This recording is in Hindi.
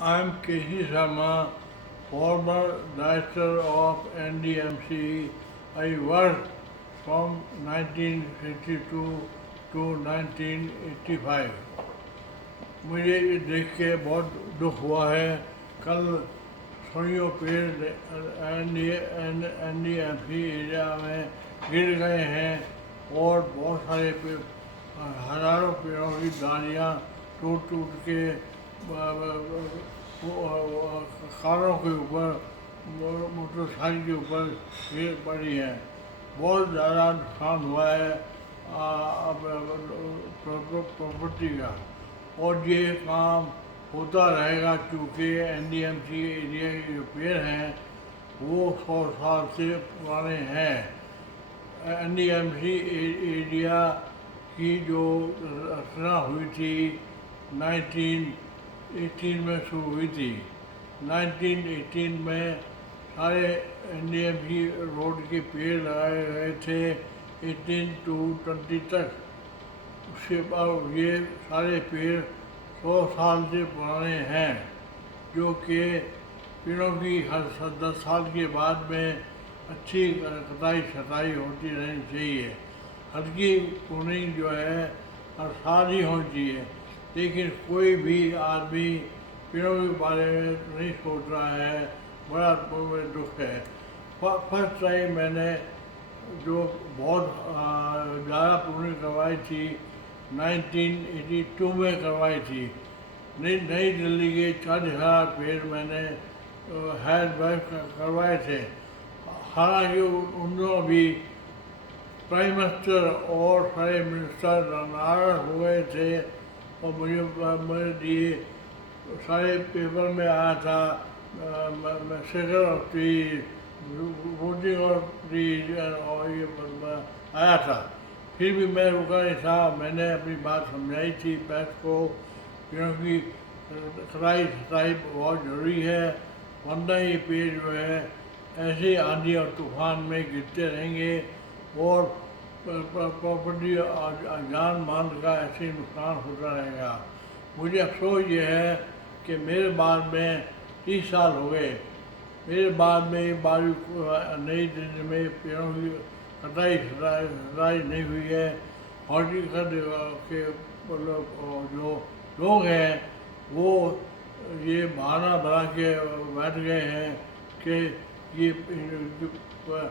I am C SHARMA, former Director of NDMC. I worked from 1962 to 1985. मुझे ये देख के बहुत दुख हुआ है। कल सोनियों पेड़ NDMC एरिया में गिर गए हैं और बहुत सारे पेड़, हज़ारों पेड़ों की डालियाँ टूट टूट के कारों के ऊपर, मोटरसाइकिल के ऊपर गिर पड़ी है। बहुत ज़्यादा नुकसान हुआ है प्रॉपर्टी का, और ये काम होता रहेगा क्योंकि NDMC एरिया के जो पेड़ हैं वो 100 साल से पुराने हैं। NDMC एरिया की जो रचना हुई थी 1918 में शुरू हुई थी। 1918 में सारे NDMC रोड के पेड़ लगाए गए थे 18 to 20 तक। उसके बाद ये सारे पेड़ 100 साल से पुराने हैं, जो कि पेड़ों की हर 10 साल के बाद में अच्छी कटाई छटाई होती रहनी चाहिए। हल्की प्रूनिंग जो है हर साल ही होनी चाहिए, लेकिन कोई भी आदमी पेड़ों के बारे में नहीं सोच रहा है। बड़ा दुख है। फर्स्ट टाइम मैंने जो बहुत ज़्यादा प्रूनिंग करवाई थी 1982 में करवाई थी। नई दिल्ली के 40,000 पेड़ मैंने हैंड वर्क करवाए थे। हालांकि उन भी प्राइम मिनिस्टर और सारे मिनिस्टर नाराज हो गए थे और मुझे दिए सारे पेपर में आया था secretary of trees, routing of trees और ये आया था। फिर भी मैं रुका नहीं था। मैंने अपनी बात समझाई थी प्रेस को, क्योंकि कटाई छटाई बहुत ज़रूरी है, वरना ये पेड़ जो है ऐसे आंधी और तूफान में गिरते रहेंगे और प्रॉपर्टी जान मान का ऐसे नुकसान होता रहेगा। मुझे अफसोस ये है कि मेरे बाद में 30 साल हो गए, मेरे बाद में नई दिल्ली में पेड़ों की कटाई नहीं हुई है। हॉर्टिकल्चर के जो लोग हैं वो ये बहाना बना के बैठ गए हैं कि ये